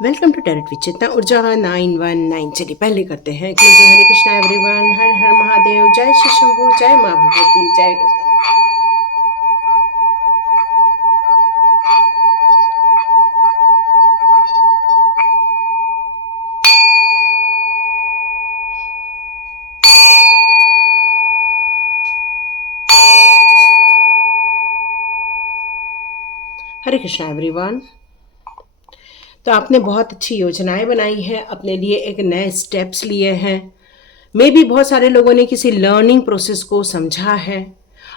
Welcome to tarot with चेतना ऊर्जा 919। चलिए पहले करते हैं क्लोजिंग। हरे कृष्णा एवरीवन, हर हर महादेव, जय श्री शंभू, जय माँ भगवती, जय गजानन। हरे कृष्णा एवरीवन। तो आपने बहुत अच्छी योजनाएं बनाई हैं, अपने लिए एक नए स्टेप्स लिए हैं। मे भी बहुत सारे लोगों ने किसी लर्निंग प्रोसेस को समझा है,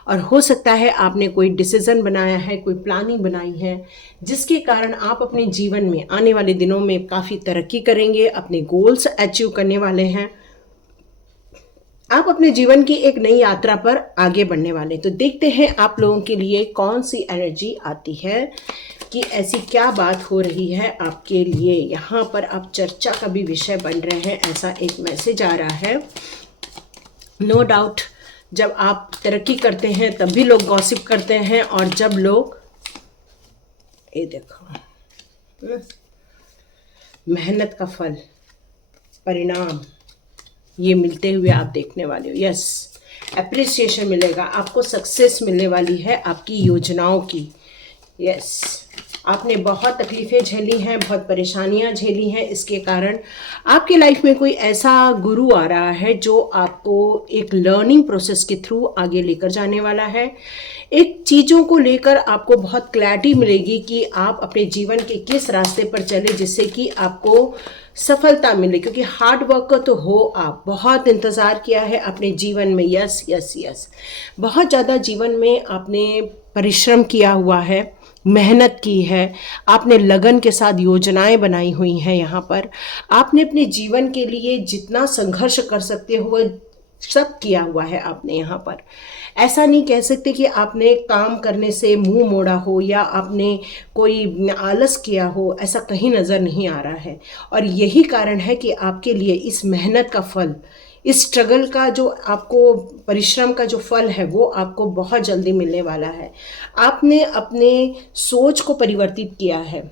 और हो सकता है आपने कोई डिसीजन बनाया है, कोई प्लानिंग बनाई है, जिसके कारण आप अपने जीवन में आने वाले दिनों में काफ़ी तरक्की करेंगे, अपने गोल्स अचीव करने वाले हैं। आप अपने जीवन की एक नई यात्रा पर आगे बढ़ने वाले। तो देखते हैं आप लोगों के लिए कौन सी एनर्जी आती है, कि ऐसी क्या बात हो रही है आपके लिए। यहाँ पर आप चर्चा का भी विषय बन रहे हैं, ऐसा एक मैसेज आ रहा है। नो डाउट, जब आप तरक्की करते हैं तब भी लोग गॉसिप करते हैं, और जब लोग, ये देखो, मेहनत का फल, परिणाम ये मिलते हुए आप देखने वाले हो। यस, एप्रिसिएशन मिलेगा आपको, सक्सेस मिलने वाली है आपकी योजनाओं की। यस, आपने बहुत तकलीफ़ें झेली हैं, बहुत परेशानियां झेली हैं, इसके कारण आपके लाइफ में कोई ऐसा गुरु आ रहा है जो आपको एक लर्निंग प्रोसेस के थ्रू आगे लेकर जाने वाला है। एक चीज़ों को लेकर आपको बहुत क्लैरिटी मिलेगी कि आप अपने जीवन के किस रास्ते पर चले, जिससे कि आपको सफलता मिले। क्योंकि हार्ड वर्क तो हो, आप बहुत इंतज़ार किया है अपने जीवन में। यस यस यस, बहुत ज़्यादा जीवन में आपने परिश्रम किया हुआ है, मेहनत की है, आपने लगन के साथ योजनाएं बनाई हुई हैं। यहाँ पर आपने अपने जीवन के लिए जितना संघर्ष कर सकते हो वह सब किया हुआ है आपने। यहाँ पर ऐसा नहीं कह सकते कि आपने काम करने से मुंह मोड़ा हो या आपने कोई आलस किया हो, ऐसा कहीं नज़र नहीं आ रहा है। और यही कारण है कि आपके लिए इस मेहनत का फल, इस स्ट्रगल का जो आपको, परिश्रम का जो फल है, वो आपको बहुत जल्दी मिलने वाला है। आपने अपने सोच को परिवर्तित किया है,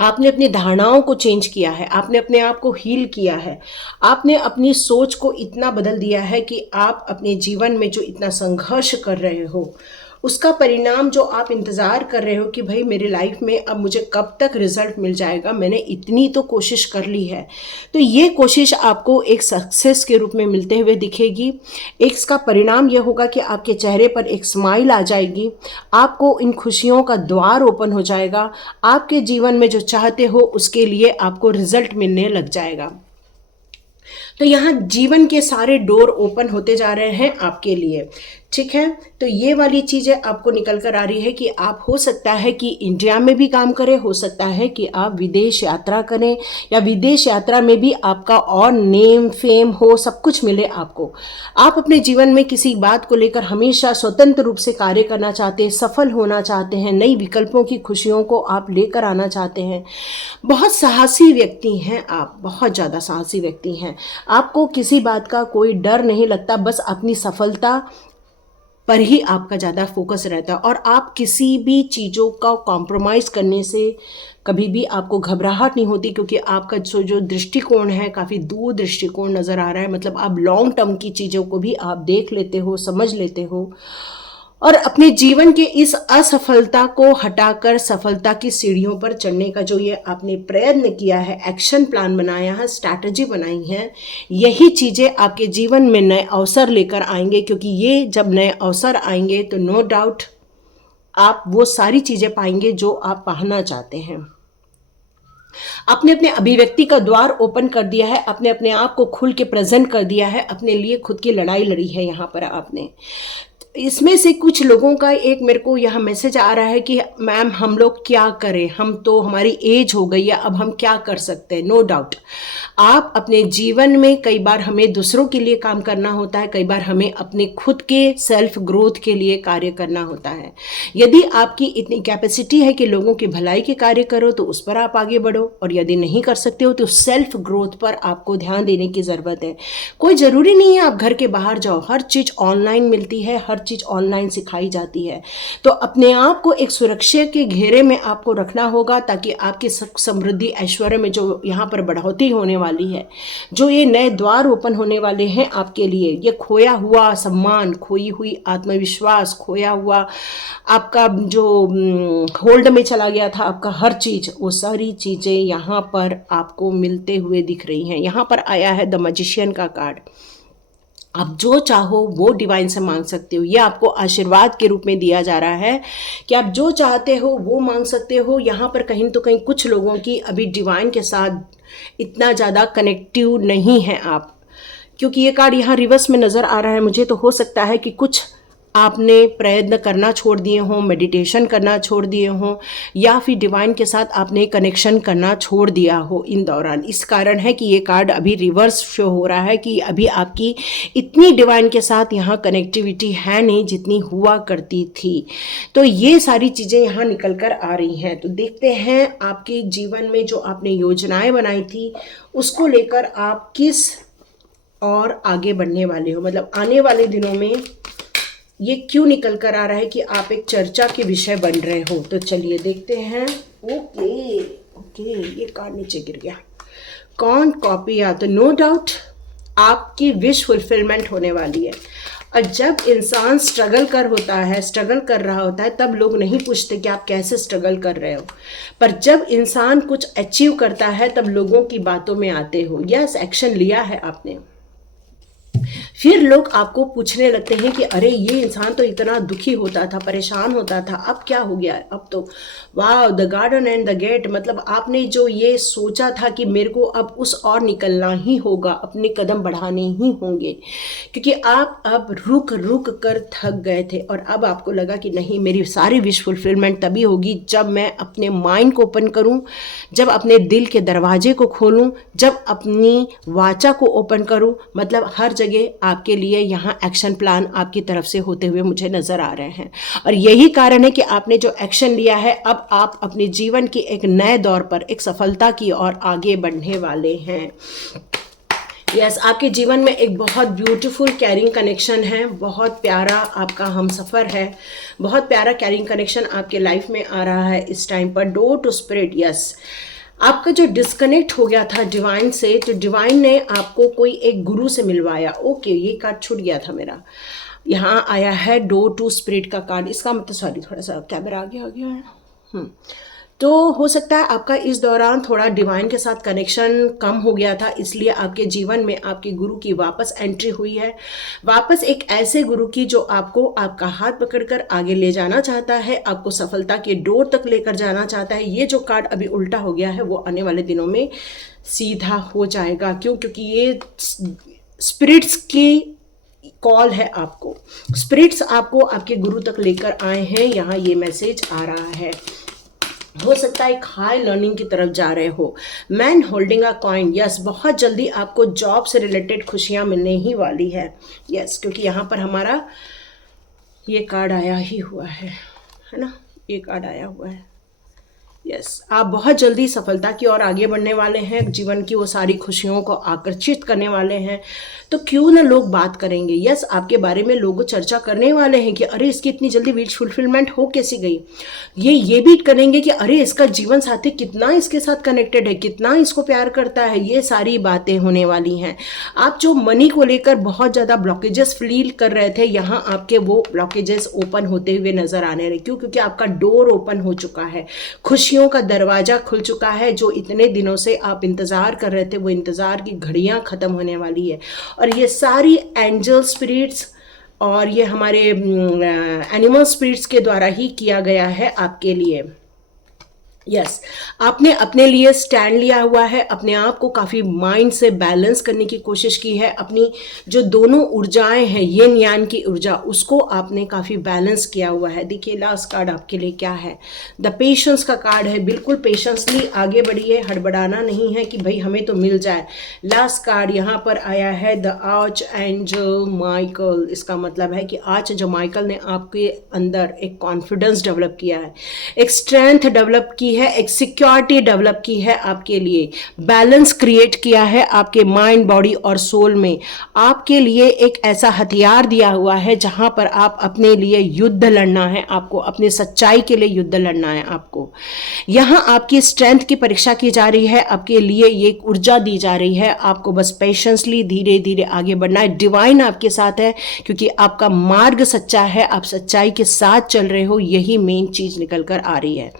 आपने अपनी धारणाओं को चेंज किया है, आपने अपने आप को हील किया है, आपने अपनी सोच को इतना बदल दिया है कि आप अपने जीवन में जो इतना संघर्ष कर रहे हो, उसका परिणाम जो आप इंतज़ार कर रहे हो कि भाई मेरे लाइफ में अब मुझे कब तक रिजल्ट मिल जाएगा, मैंने इतनी तो कोशिश कर ली है, तो ये कोशिश आपको एक सक्सेस के रूप में मिलते हुए दिखेगी। एक इसका परिणाम यह होगा कि आपके चेहरे पर एक स्माइल आ जाएगी, आपको इन खुशियों का द्वार ओपन हो जाएगा, आपके जीवन में जो चाहते हो उसके लिए आपको रिजल्ट मिलने लग जाएगा। तो यहाँ जीवन के सारे डोर ओपन होते जा रहे हैं आपके लिए, ठीक है। तो ये वाली चीज़ें आपको निकल कर आ रही है कि आप, हो सकता है कि इंडिया में भी काम करें, हो सकता है कि आप विदेश यात्रा करें, या विदेश यात्रा में भी आपका और नेम फेम हो, सब कुछ मिले आपको। आप अपने जीवन में किसी बात को लेकर हमेशा स्वतंत्र रूप से कार्य करना चाहते हैं, सफल होना चाहते हैं, नई विकल्पों की खुशियों को आप लेकर आना चाहते हैं। बहुत साहसी व्यक्ति हैं आप, बहुत ज़्यादा साहसी व्यक्ति हैं। आपको किसी बात का कोई डर नहीं लगता, बस अपनी सफलता पर ही आपका ज़्यादा फोकस रहता है, और आप किसी भी चीज़ों का कॉम्प्रोमाइज़ करने से कभी भी आपको घबराहट नहीं होती, क्योंकि आपका जो दृष्टिकोण है काफ़ी दूर दृष्टिकोण नज़र आ रहा है। मतलब आप लॉन्ग टर्म की चीज़ों को भी आप देख लेते हो, समझ लेते हो, और अपने जीवन के इस असफलता को हटाकर सफलता की सीढ़ियों पर चढ़ने का जो ये आपने प्रयत्न किया है, एक्शन प्लान बनाया है, स्ट्रैटेजी बनाई है, यही चीज़ें आपके जीवन में नए अवसर लेकर आएंगे। क्योंकि ये जब नए अवसर आएंगे तो नो डाउट आप वो सारी चीज़ें पाएंगे जो आप पाना चाहते हैं। आपने अपने अभिव्यक्ति का द्वार ओपन कर दिया है, आपने अपने आप को खुल के प्रेजेंट कर दिया है, अपने लिए खुद की लड़ाई लड़ी है। यहाँ पर आपने, इसमें से कुछ लोगों का एक मेरे को यह मैसेज आ रहा है कि मैम हम लोग क्या करें, हम तो, हमारी एज हो गई है, अब हम क्या कर सकते हैं। नो डाउट, आप अपने जीवन में कई बार हमें दूसरों के लिए काम करना होता है, कई बार हमें अपने खुद के सेल्फ ग्रोथ के लिए कार्य करना होता है। यदि आपकी इतनी कैपेसिटी है कि लोगों की भलाई के कार्य करो तो उस पर आप आगे बढ़ो, और यदि नहीं कर सकते हो तो सेल्फ ग्रोथ पर आपको ध्यान देने की ज़रूरत है। कोई ज़रूरी नहीं है आप घर के बाहर जाओ, हर चीज़ ऑनलाइन मिलती है, हर चीज़ ऑनलाइन सिखाई जाती है। तो अपने आप को एक सुरक्षा के घेरे में आपको रखना होगा, ताकि आपकी समृद्धि ऐश्वर्य में जो यहाँ पर बढ़ोतरी होने वाली है, जो ये नए द्वार ओपन होने वाले हैं आपके लिए, ये खोया हुआ सम्मान, खोई हुई आत्मविश्वास, खोया हुआ आपका जो होल्ड में चला गया था आपका हर चीज़, वो सारी चीज़ें यहाँ पर आपको मिलते हुए दिख रही हैं। यहाँ पर आया है द मैजिशियन का कार्ड। आप जो चाहो वो डिवाइन से मांग सकते हो। ये आपको आशीर्वाद के रूप में दिया जा रहा है कि आप जो चाहते हो वो मांग सकते हो। यहाँ पर कहीं तो कहीं कुछ लोगों की अभी डिवाइन के साथ इतना ज़्यादा कनेक्टिव नहीं है आप, क्योंकि ये कार्ड यहाँ रिवर्स में नज़र आ रहा है मुझे। तो हो सकता है कि कुछ आपने प्रयत्न करना छोड़ दिए हों, मेडिटेशन करना छोड़ दिए हों, या फिर डिवाइन के साथ आपने कनेक्शन करना छोड़ दिया हो इन दौरान। इस कारण है कि ये कार्ड अभी रिवर्स शो हो रहा है कि अभी आपकी इतनी डिवाइन के साथ यहाँ कनेक्टिविटी है नहीं जितनी हुआ करती थी। तो ये सारी चीज़ें यहाँ निकल कर आ रही हैं। तो देखते हैं आपके जीवन में जो आपने योजनाएं बनाई थी उसको लेकर आप किस और आगे बढ़ने वाले हो, मतलब आने वाले दिनों में ये क्यों निकल कर आ रहा है कि आप एक चर्चा के विषय बन रहे हो। तो चलिए देखते हैं। ओके, ये कार्ड नीचे गिर गया। कौन कॉपिया? तो नो डाउट आपकी विश फुलफिलमेंट होने वाली है। और जब इंसान स्ट्रगल कर रहा होता है, तब लोग नहीं पूछते कि आप कैसे स्ट्रगल कर रहे हो। पर जब इंसान कुछ अचीव करता है तब लोगों की बातों में आते हो। यस, एक्शन लिया है आपने, फिर लोग आपको पूछने लगते हैं कि अरे ये इंसान तो इतना दुखी होता था, परेशान होता था, अब क्या हो गया? अब तो वाह, the garden and the gate, मतलब आपने जो ये सोचा था कि मेरे को अब उस और निकलना ही होगा, अपने कदम बढ़ाने ही होंगे, क्योंकि आप अब रुक रुक कर थक गए थे। और अब आपको लगा कि नहीं, मेरी सारी विश फुलफिलमेंट तभी होगी जब मैं अपने माइंड को ओपन करूं, जब अपने दिल के दरवाजे को खोलूं, जब अपनी वाचा को ओपन करूं। मतलब हर जगह आपके लिए यहाँ एक्शन प्लान आपकी तरफ से होते हुए मुझे नजर आ रहे हैं। और यही कारण है कि आपने जो एक्शन लिया है, अब आप अपने जीवन के एक नए दौर पर, एक सफलता की ओर आगे बढ़ने वाले हैं। यस, आपके जीवन में एक बहुत ब्यूटीफुल कैरिंग कनेक्शन है, बहुत प्यारा आपका हमसफ़र है, बहुत प्यारा कैरिंग कनेक्शन आपके लाइफ में आ रहा है इस टाइम पर। डोर टू स्पिरिट, यस, आपका जो डिस्कनेक्ट हो गया था डिवाइन से, तो डिवाइन ने आपको कोई एक गुरु से मिलवाया। ओके, ये कार्ड छूट गया था मेरा। यहाँ आया है डोर टू स्पिरिट का कार्ड। इसका मतलब, सॉरी, थोड़ा सा कैमरा आगे आ गया है। तो हो सकता है आपका इस दौरान थोड़ा डिवाइन के साथ कनेक्शन कम हो गया था, इसलिए आपके जीवन में आपके गुरु की वापस एंट्री हुई है। वापस एक ऐसे गुरु की जो आपको आपका हाथ पकड़कर आगे ले जाना चाहता है, आपको सफलता के डोर तक लेकर जाना चाहता है। ये जो कार्ड अभी उल्टा हो गया है वो आने वाले दिनों में सीधा हो जाएगा। क्यों? क्योंकि ये स्पिरिट्स की कॉल है आपको, स्पिरिट्स आपको आपके गुरु तक लेकर आए हैं। यहाँ ये मैसेज आ रहा है। हो सकता है एक हाई लर्निंग की तरफ जा रहे हो। Man holding a coin, yes, बहुत जल्दी आपको जॉब से रिलेटेड खुशियां मिलने ही वाली है। यस, क्योंकि यहाँ पर हमारा ये कार्ड आया ही हुआ है ना, ये कार्ड आया हुआ है। यस, आप बहुत जल्दी सफलता की ओर आगे बढ़ने वाले हैं, जीवन की वो सारी खुशियों को आकर्षित करने वाले हैं। तो क्यों ना लोग बात करेंगे। यस, आपके बारे में लोग चर्चा करने वाले हैं कि अरे इसकी इतनी जल्दी विश फुलफिलमेंट हो कैसी गई। ये भी करेंगे कि अरे इसका जीवन साथी कितना इसके साथ कनेक्टेड है, कितना इसको प्यार करता है। ये सारी बातें होने वाली हैं। आप जो मनी को लेकर बहुत ज़्यादा ब्लॉकेजेस फील कर रहे थे, यहाँ आपके वो ब्लॉकेजेस ओपन होते हुए नजर आने रहे। क्यों? क्योंकि आपका डोर ओपन हो चुका है, खुशियों का दरवाजा खुल चुका है। जो इतने दिनों से आप इंतजार कर रहे थे, वो इंतजार की घड़ियां खत्म होने वाली है। और ये सारी एंजल स्पिरिट्स और ये हमारे एनिमल स्पिरिट्स के द्वारा ही किया गया है आपके लिए। यस, आपने अपने लिए स्टैंड लिया हुआ है, अपने आप को काफ़ी माइंड से बैलेंस करने की कोशिश की है। अपनी जो दोनों ऊर्जाएं हैं, यिन यान की ऊर्जा, उसको आपने काफ़ी बैलेंस किया हुआ है। देखिए लास्ट कार्ड आपके लिए क्या है, द पेशेंस का कार्ड है। बिल्कुल पेशेंसली आगे बढ़िए, हड़बड़ाना नहीं है कि भाई हमें तो मिल जाए। लास्ट कार्ड यहाँ पर आया है द आर्च एंजल माइकल। इसका मतलब है कि आर्च एंजल माइकल ने आपके अंदर एक कॉन्फिडेंस डेवलप किया है, एक स्ट्रेंथ डेवलप की है, है, एक सिक्योरिटी डेवलप की है आपके लिए, बैलेंस क्रिएट किया है आपके माइंड, बॉडी और सोल में। आपके लिए एक ऐसा हथियार दिया हुआ है जहां पर आप अपने लिए युद्ध लड़ना है, आपको अपनी सच्चाई के लिए युद्ध लड़ना है। आपको यहाँ आपकी स्ट्रेंथ की परीक्षा की जा रही है, आपके लिए ये एक ऊर्जा दी जा रही है। आपको बस पेशेंसली धीरे धीरे आगे बढ़ना है। डिवाइन आपके साथ है क्योंकि आपका मार्ग सच्चा है, आप सच्चाई के साथ चल रहे हो, यही मेन चीज निकल कर आ रही है।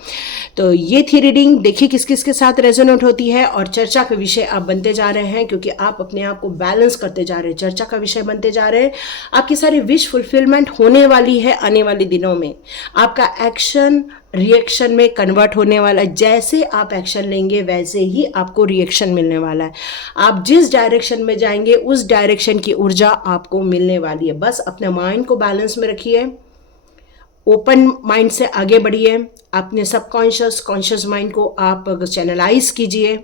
तो ये थी रीडिंग, देखिए किस किस के साथ रेजोनेट होती है और चर्चा का विषय आप बनते जा रहे हैं क्योंकि आप अपने आप को बैलेंस करते जा रहे हैं, चर्चा का विषय बनते जा रहे हैं। आपकी सारी विश फुलफिलमेंट होने वाली है आने वाले दिनों में। आपका एक्शन रिएक्शन में कन्वर्ट होने वाला है। जैसे आप एक्शन लेंगे वैसे ही आपको रिएक्शन मिलने वाला है। आप जिस डायरेक्शन में जाएंगे उस डायरेक्शन की ऊर्जा आपको मिलने वाली है। बस अपने माइंड को बैलेंस में रखिए, ओपन माइंड से आगे बढ़िए, अपने सबकॉन्शियस कॉन्शियस माइंड को आप चैनलाइज कीजिए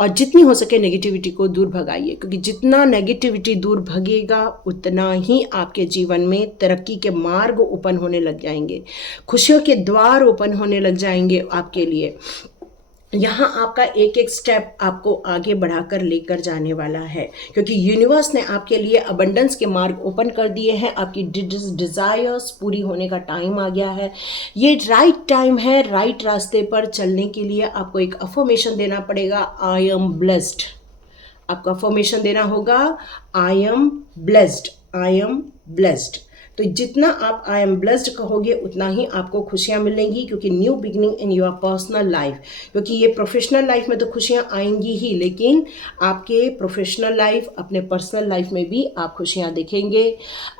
और जितनी हो सके नेगेटिविटी को दूर भगाइए, क्योंकि जितना नेगेटिविटी दूर भगेगा उतना ही आपके जीवन में तरक्की के मार्ग ओपन होने लग जाएंगे, खुशियों के द्वार ओपन होने लग जाएंगे आपके लिए। यहाँ आपका एक एक स्टेप आपको आगे बढ़ाकर लेकर जाने वाला है, क्योंकि यूनिवर्स ने आपके लिए अबंडेंस के मार्ग ओपन कर दिए हैं। आपकी डिजायर्स पूरी होने का टाइम आ गया है। ये राइट टाइम है, राइट रास्ते पर चलने के लिए आपको एक अफर्मेशन देना पड़ेगा, आई एम ब्लेस्ड। आपको अफर्मेशन देना होगा, I am blessed, I am blessed. तो जितना आप आई एम ब्लेस्ड कहोगे उतना ही आपको खुशियाँ मिलेंगी, क्योंकि new beginning in your personal life. क्योंकि ये प्रोफेशनल लाइफ में तो खुशियाँ आएंगी ही, लेकिन आपके प्रोफेशनल लाइफ, अपने पर्सनल लाइफ में भी आप खुशियाँ देखेंगे।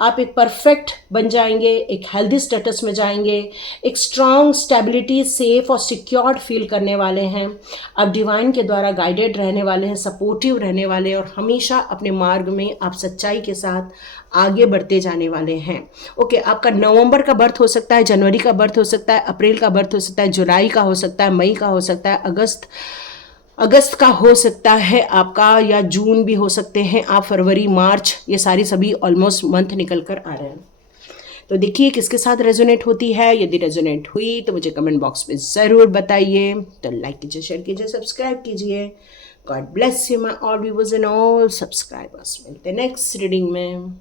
आप एक परफेक्ट बन जाएंगे, एक हेल्दी स्टेटस में जाएंगे, एक स्ट्रॉन्ग स्टेबिलिटी, सेफ और सिक्योर्ड फील करने वाले हैं। आप डिवाइन के द्वारा गाइडेड रहने वाले हैं, सपोर्टिव रहने वाले हैं और हमेशा अपने मार्ग में आप सच्चाई के साथ आगे बढ़ते जाने वाले हैं। ओके, आपका नवंबर का बर्थ हो सकता है, जनवरी का बर्थ हो सकता है, अप्रैल का बर्थ हो सकता है, जुलाई का हो सकता है, मई का हो सकता है, अगस्त का हो सकता है आपका, या जून भी हो सकते हैं आप, फरवरी, मार्च, ये सभी ऑलमोस्ट मंथ निकल कर आ रहे हैं। तो देखिए किसके साथ रेजोनेट होती है। यदि रेजोनेट हुई तो मुझे कमेंट बॉक्स में ज़रूर बताइए। तो लाइक कीजिए, शेयर कीजिए, सब्सक्राइब कीजिए। God bless you my all viewers and all subscribers. मिलते हैं नेक्स्ट रीडिंग में।